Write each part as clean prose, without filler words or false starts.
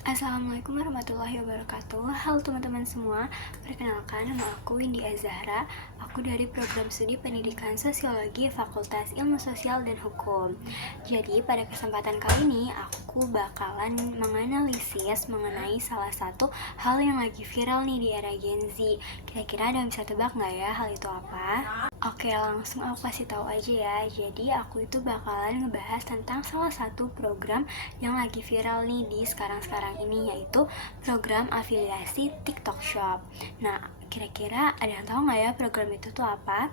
Assalamualaikum warahmatullahi wabarakatuh. Halo teman-teman semua, perkenalkan nama aku Windy Azahra. Aku dari program studi pendidikan sosiologi Fakultas Ilmu Sosial dan Hukum. Jadi pada kesempatan kali ini aku bakalan menganalisis mengenai salah satu hal yang lagi viral nih di era Gen Z. Kira-kira ada yang bisa tebak nggak ya hal itu apa? Oke, langsung aku kasih tahu aja ya. Jadi aku itu bakalan ngebahas tentang salah satu program yang lagi viral nih di sekarang-sekarang ini, yaitu program afiliasi TikTok Shop. Nah, kira-kira ada yang tahu nggak ya program itu tuh apa?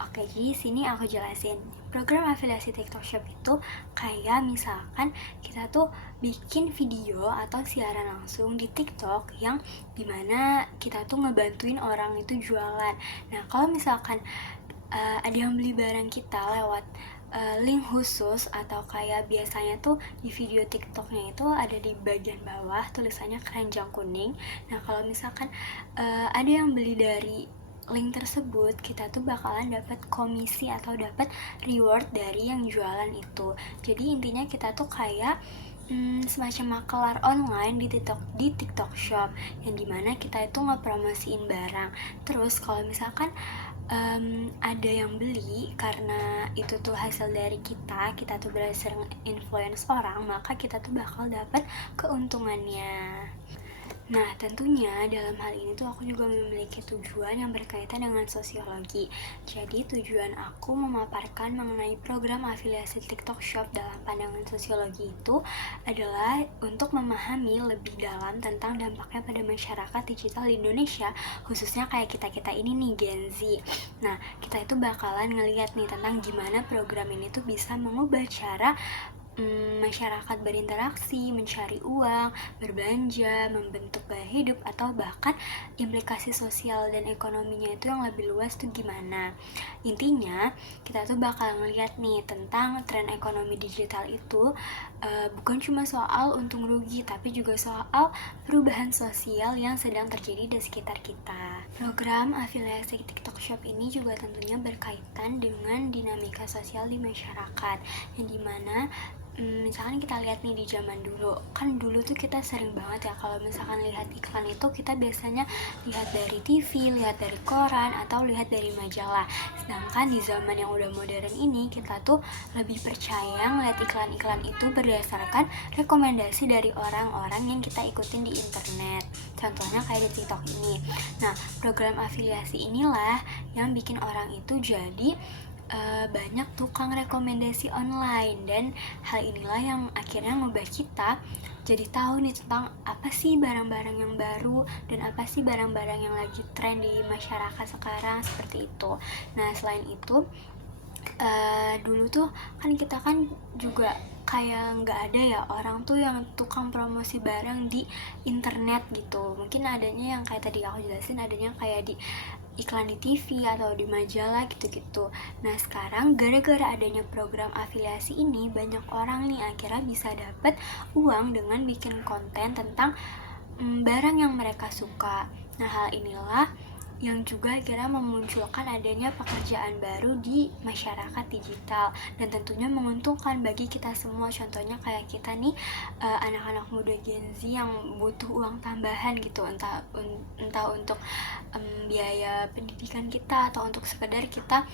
Oke, jadi sini aku jelasin. Program afiliasi TikTok Shop itu kayak misalkan kita tuh bikin video atau siaran langsung di TikTok yang dimana kita tuh ngebantuin orang itu jualan. Nah, kalau misalkan ada yang beli barang kita lewat link khusus atau kayak biasanya tuh di video TikToknya itu ada di bagian bawah tulisannya keranjang kuning. Nah, kalau misalkan ada yang beli dari link tersebut, kita tuh bakalan dapat komisi atau dapat reward dari yang jualan itu. Jadi intinya kita tuh kayak semacam makelar online di TikTok Shop yang dimana kita itu ngepromosiin barang. Terus kalau misalkan ada yang beli karena itu tuh hasil dari kita tuh berhasil influence orang, maka kita tuh bakal dapat keuntungannya. Nah, tentunya dalam hal ini tuh aku juga memiliki tujuan yang berkaitan dengan sosiologi. Jadi tujuan aku memaparkan mengenai program afiliasi TikTok Shop dalam pandangan sosiologi itu adalah untuk memahami lebih dalam tentang dampaknya pada masyarakat digital di Indonesia, khususnya kayak kita-kita ini nih, Gen Z. Nah, kita itu bakalan ngeliat nih tentang gimana program ini tuh bisa mengubah cara masyarakat berinteraksi, mencari uang, berbelanja, membentuk gaya hidup, atau bahkan implikasi sosial dan ekonominya itu yang lebih luas tuh gimana. Intinya, kita tuh bakal ngeliat nih tentang tren ekonomi digital itu bukan cuma soal untung rugi, tapi juga soal perubahan sosial yang sedang terjadi di sekitar kita. Program afiliasi TikTok Shop ini juga tentunya berkaitan dengan dinamika sosial di masyarakat, yang dimana misalkan kita lihat nih di zaman dulu, kan dulu tuh kita sering banget ya kalau misalkan lihat iklan itu kita biasanya lihat dari TV, lihat dari koran, atau lihat dari majalah. Sedangkan di zaman yang udah modern ini, kita tuh lebih percaya ngeliat iklan-iklan itu berdasarkan rekomendasi dari orang-orang yang kita ikutin di internet. Contohnya kayak di TikTok ini. Nah, program afiliasi inilah yang bikin orang itu jadi banyak tukang rekomendasi online, dan hal inilah yang akhirnya ngubah kita jadi tahu nih tentang apa sih barang-barang yang baru dan apa sih barang-barang yang lagi tren di masyarakat sekarang, seperti itu. Nah, selain itu dulu tuh kan kita kan juga kayak nggak ada ya orang tuh yang tukang promosi barang di internet gitu. Mungkin adanya yang kayak tadi aku jelasin, adanya kayak di iklan di TV atau di majalah gitu-gitu. Nah, sekarang gara-gara adanya program afiliasi ini, banyak orang nih akhirnya bisa dapat uang dengan bikin konten tentang barang yang mereka suka. Nah, hal inilah yang juga akhirnya memunculkan adanya pekerjaan baru di masyarakat digital, dan tentunya menguntungkan bagi kita semua. Contohnya kayak kita nih, anak-anak muda Gen Z yang butuh uang tambahan gitu, entah untuk biaya pendidikan kita atau untuk sekedar kita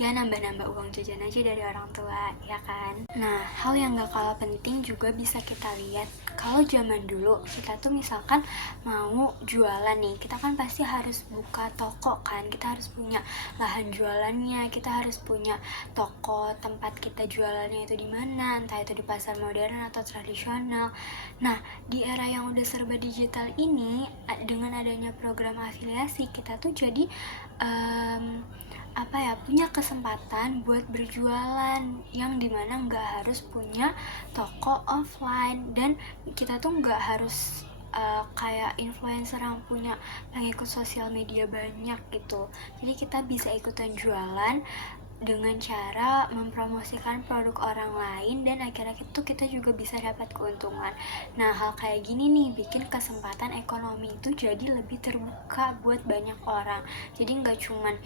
ya nambah-nambah uang jajan aja dari orang tua, ya kan? Nah, hal yang gak kalah penting juga bisa kita lihat. Kalau zaman dulu kita tuh misalkan mau jualan nih, kita kan pasti harus buka toko kan, kita harus punya lahan jualannya, kita harus punya toko tempat kita jualannya itu di mana, entah itu di pasar modern atau tradisional. Nah, di era yang udah serba digital ini, dengan adanya program afiliasi, kita tuh jadi punya kesempatan buat berjualan yang dimana nggak harus punya toko offline, dan kita tuh nggak harus kayak influencer yang punya pengikut sosial media banyak gitu. Jadi kita bisa ikutan jualan dengan cara mempromosikan produk orang lain, dan akhirnya itu kita juga bisa dapat keuntungan. Nah, hal kayak gini nih bikin kesempatan ekonomi itu jadi lebih terbuka buat banyak orang. Jadi nggak cuman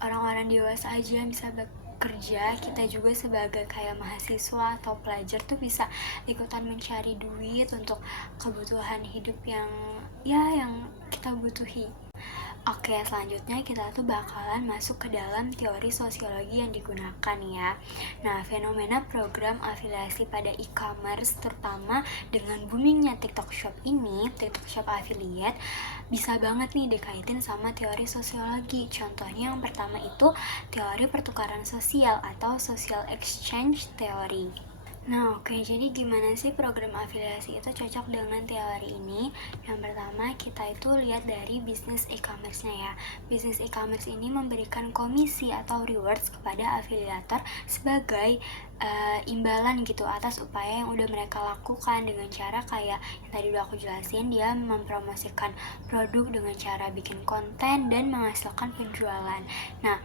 orang-orang dewasa aja bisa bekerja, kita juga sebagai kayak mahasiswa atau pelajar tuh bisa ikutan mencari duit untuk kebutuhan hidup yang kita butuhi. Oke, selanjutnya kita tuh bakalan masuk ke dalam teori sosiologi yang digunakan ya. Nah, fenomena program afiliasi pada e-commerce terutama dengan boomingnya TikTok Shop ini, TikTok Shop Affiliate, bisa banget nih dikaitin sama teori sosiologi. Contohnya yang pertama itu teori pertukaran sosial atau social exchange theory. Nah, oke, jadi gimana sih program afiliasi itu cocok dengan teori ini? Yang pertama, kita itu lihat dari bisnis e-commerce-nya ya. Bisnis e-commerce ini memberikan komisi atau rewards kepada afiliator sebagai imbalan gitu atas upaya yang udah mereka lakukan dengan cara kayak yang tadi udah aku jelasin, dia mempromosikan produk dengan cara bikin konten dan menghasilkan penjualan. Nah,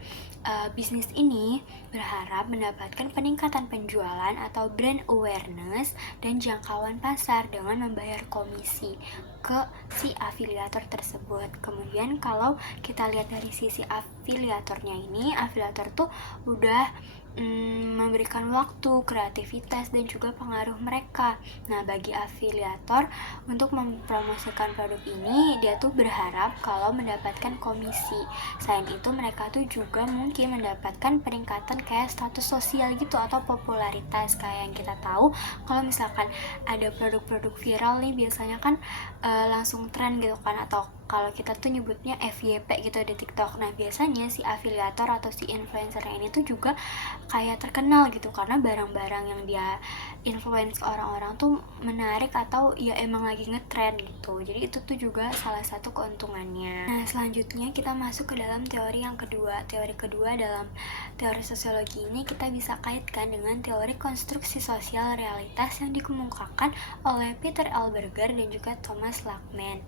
bisnis ini berharap mendapatkan peningkatan penjualan atau brand awareness dan jangkauan pasar dengan membayar komisi ke si afiliator tersebut. Kemudian kalau kita lihat dari sisi afiliatornya ini, afiliator tuh udah memberikan waktu, kreativitas, dan juga pengaruh mereka. Nah, bagi afiliator untuk mempromosikan produk ini, dia tuh berharap kalau mendapatkan komisi. Selain itu, mereka tuh juga mungkin mendapatkan peningkatan kayak status sosial gitu atau popularitas. Kayak yang kita tahu, kalau misalkan ada produk-produk viral nih, biasanya kan langsung tren gitu kan, atau kalau kita tuh nyebutnya FYP gitu di TikTok. Nah, biasanya si afiliator atau si influencernya ini tuh juga kayak terkenal gitu karena barang-barang yang dia influence orang-orang tuh menarik atau ya emang lagi ngetrend gitu. Jadi itu tuh juga salah satu keuntungannya. Nah, selanjutnya kita masuk ke dalam teori yang kedua. Teori kedua dalam teori sosiologi ini kita bisa kaitkan dengan teori konstruksi sosial realitas yang dikemukakan oleh Peter L. Berger dan juga Thomas Lackman.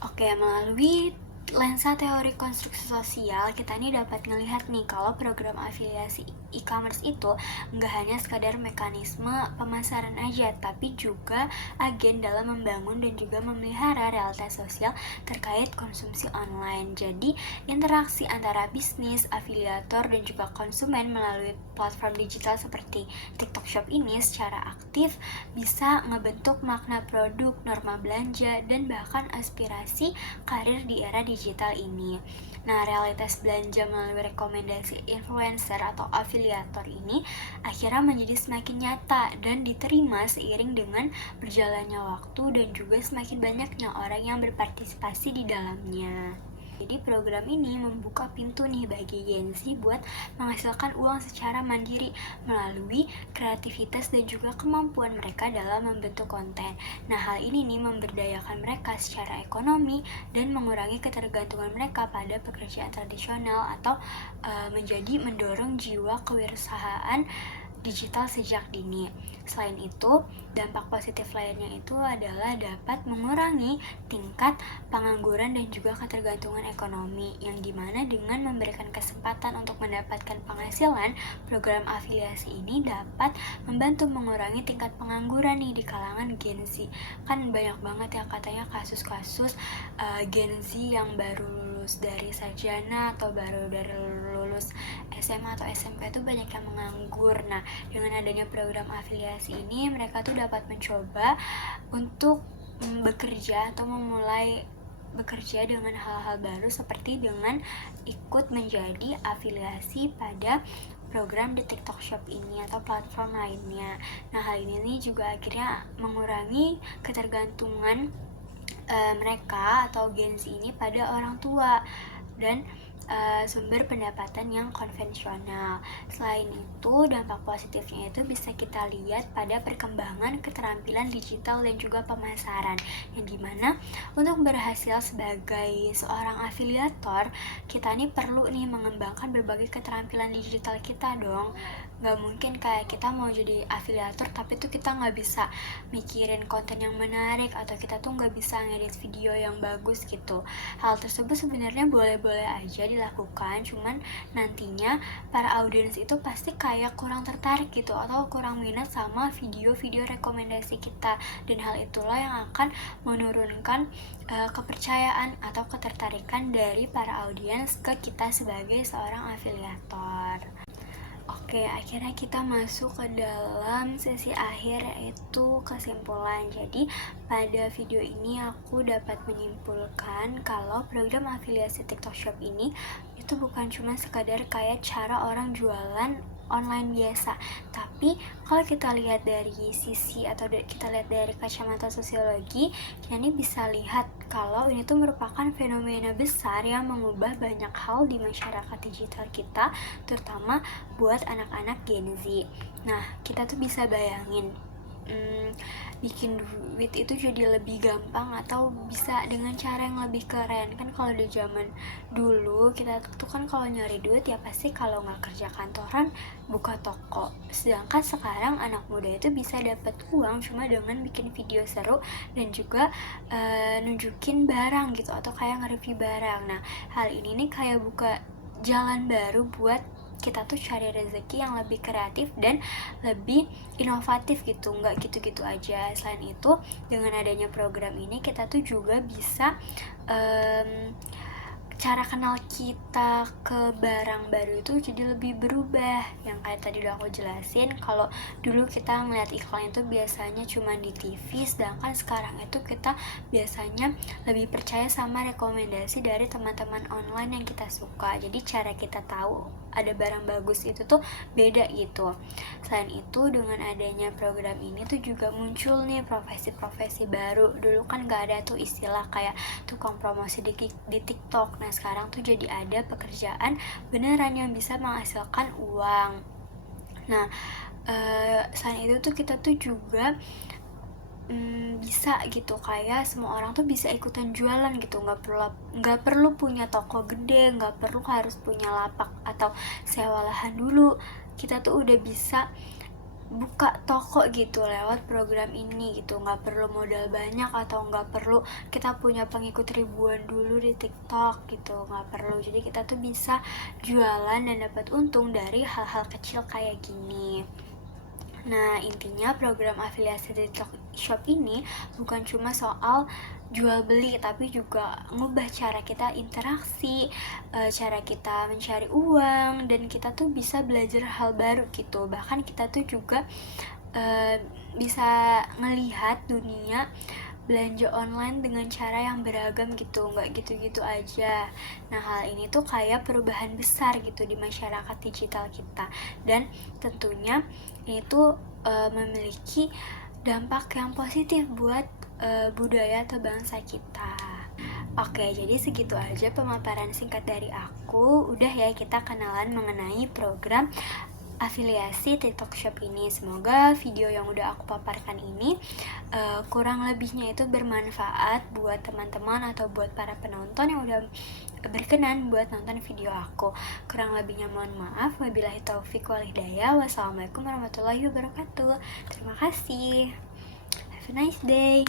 Oke, melalui lensa teori konstruksi sosial, kita nih dapat ngelihat nih kalau program afiliasi e-commerce itu nggak hanya sekadar mekanisme pemasaran aja, tapi juga agen dalam membangun dan juga memelihara realitas sosial terkait konsumsi online. Jadi, interaksi antara bisnis, afiliator, dan juga konsumen melalui platform digital seperti TikTok Shop ini secara aktif bisa ngebentuk makna produk, norma belanja, dan bahkan aspirasi karir di era digital ini. Nah, realitas belanja melalui rekomendasi influencer atau afiliator ini akhirnya menjadi semakin nyata dan diterima seiring dengan berjalannya waktu dan juga semakin banyaknya orang yang berpartisipasi di dalamnya. Jadi program ini membuka pintu nih bagi Gen Z buat menghasilkan uang secara mandiri melalui kreativitas dan juga kemampuan mereka dalam membentuk konten. Nah, hal ini nih memberdayakan mereka secara ekonomi dan mengurangi ketergantungan mereka pada pekerjaan tradisional atau menjadi mendorong jiwa kewirausahaan digital sejak dini. Selain itu, dampak positif lainnya itu adalah dapat mengurangi tingkat pengangguran dan juga ketergantungan ekonomi, yang dimana dengan memberikan kesempatan untuk mendapatkan penghasilan, program afiliasi ini dapat membantu mengurangi tingkat pengangguran nih di kalangan Gen Z. Kan banyak banget ya katanya kasus-kasus Gen Z yang baru lulus dari sarjana atau baru dari lulus SMA atau SMP itu banyak yang menganggur. Nah, dengan adanya program afiliasi ini, mereka tuh dapat mencoba untuk bekerja atau memulai bekerja dengan hal-hal baru seperti dengan ikut menjadi afiliasi pada program di TikTok Shop ini atau platform lainnya. Nah, hal ini juga akhirnya mengurangi ketergantungan mereka atau Gen Z ini pada orang tua dan sumber pendapatan yang konvensional. Selain itu, dampak positifnya itu bisa kita lihat pada perkembangan keterampilan digital dan juga pemasaran, yang dimana untuk berhasil sebagai seorang afiliator, kita nih perlu nih mengembangkan berbagai keterampilan digital kita dong. Gak mungkin kayak kita mau jadi afiliator tapi tuh kita gak bisa mikirin konten yang menarik atau kita tuh gak bisa ngedit video yang bagus gitu. Hal tersebut sebenarnya boleh-boleh aja dilakukan, cuman nantinya para audiens itu pasti kayak kurang tertarik gitu atau kurang minat sama video-video rekomendasi kita, dan hal itulah yang akan menurunkan kepercayaan atau ketertarikan dari para audiens ke kita sebagai seorang afiliator. Oke, akhirnya kita masuk ke dalam sesi akhir, yaitu kesimpulan. Jadi pada video ini aku dapat menyimpulkan kalau program afiliasi TikTok Shop ini itu bukan cuma sekadar kayak cara orang jualan online biasa, tapi kalau kita lihat dari sisi atau kita lihat dari kacamata sosiologi, kita ini bisa lihat kalau ini tuh merupakan fenomena besar yang mengubah banyak hal di masyarakat digital kita, terutama buat anak-anak Gen Z. Nah, kita tuh bisa bayangin bikin duit itu jadi lebih gampang atau bisa dengan cara yang lebih keren. Kan kalau di zaman dulu kita tuh kan kalau nyari duit ya pasti kalau nggak kerja kantoran buka toko. Sedangkan sekarang anak muda itu bisa dapat uang cuma dengan bikin video seru dan juga nunjukin barang gitu atau kayak nge-review barang. Nah, hal ini nih kayak buka jalan baru buat kita tuh cari rezeki yang lebih kreatif dan lebih inovatif gitu, nggak gitu-gitu aja. Selain itu, dengan adanya program ini kita tuh juga bisa cara kenal kita ke barang baru itu jadi lebih berubah. Yang kayak tadi udah aku jelasin, kalau dulu kita ngeliat iklan itu biasanya cuma di TV, sedangkan sekarang itu kita biasanya lebih percaya sama rekomendasi dari teman-teman online yang kita suka. Jadi cara kita tahu ada barang bagus itu tuh beda gitu. Selain itu, dengan adanya program ini tuh juga muncul nih profesi-profesi baru. Dulu kan gak ada tuh istilah kayak tukang promosi di TikTok. Nah, sekarang tuh jadi ada pekerjaan beneran yang bisa menghasilkan uang. Nah, selain itu tuh kita tuh juga bisa gitu, kayak semua orang tuh bisa ikutan jualan gitu, nggak perlu punya toko gede, nggak perlu harus punya lapak atau sewa lahan dulu. Kita tuh udah bisa buka toko gitu lewat program ini gitu, nggak perlu modal banyak atau nggak perlu kita punya pengikut ribuan dulu di TikTok gitu, nggak perlu. Jadi kita tuh bisa jualan dan dapat untung dari hal-hal kecil kayak gini. Nah, intinya program afiliasi TikTok Shop ini bukan cuma soal jual beli, tapi juga ngubah cara kita interaksi, cara kita mencari uang, dan kita tuh bisa belajar hal baru gitu. Bahkan kita tuh juga bisa ngelihat dunia belanja online dengan cara yang beragam gitu, nggak gitu-gitu aja. Nah, hal ini tuh kayak perubahan besar gitu di masyarakat digital kita, dan tentunya ini tuh memiliki dampak yang positif buat budaya atau bangsa kita. Oke, jadi segitu aja pemaparan singkat dari aku. Udah ya, kita kenalan mengenai program afiliasi TikTok Shop ini. Semoga video yang udah aku paparkan ini kurang lebihnya itu bermanfaat buat teman-teman atau buat para penonton yang udah berkenan buat nonton video aku. Kurang lebihnya mohon maaf. Wabillahi taufiq wal hidayah. Wassalamualaikum warahmatullahi wabarakatuh. Terima kasih. Have a nice day.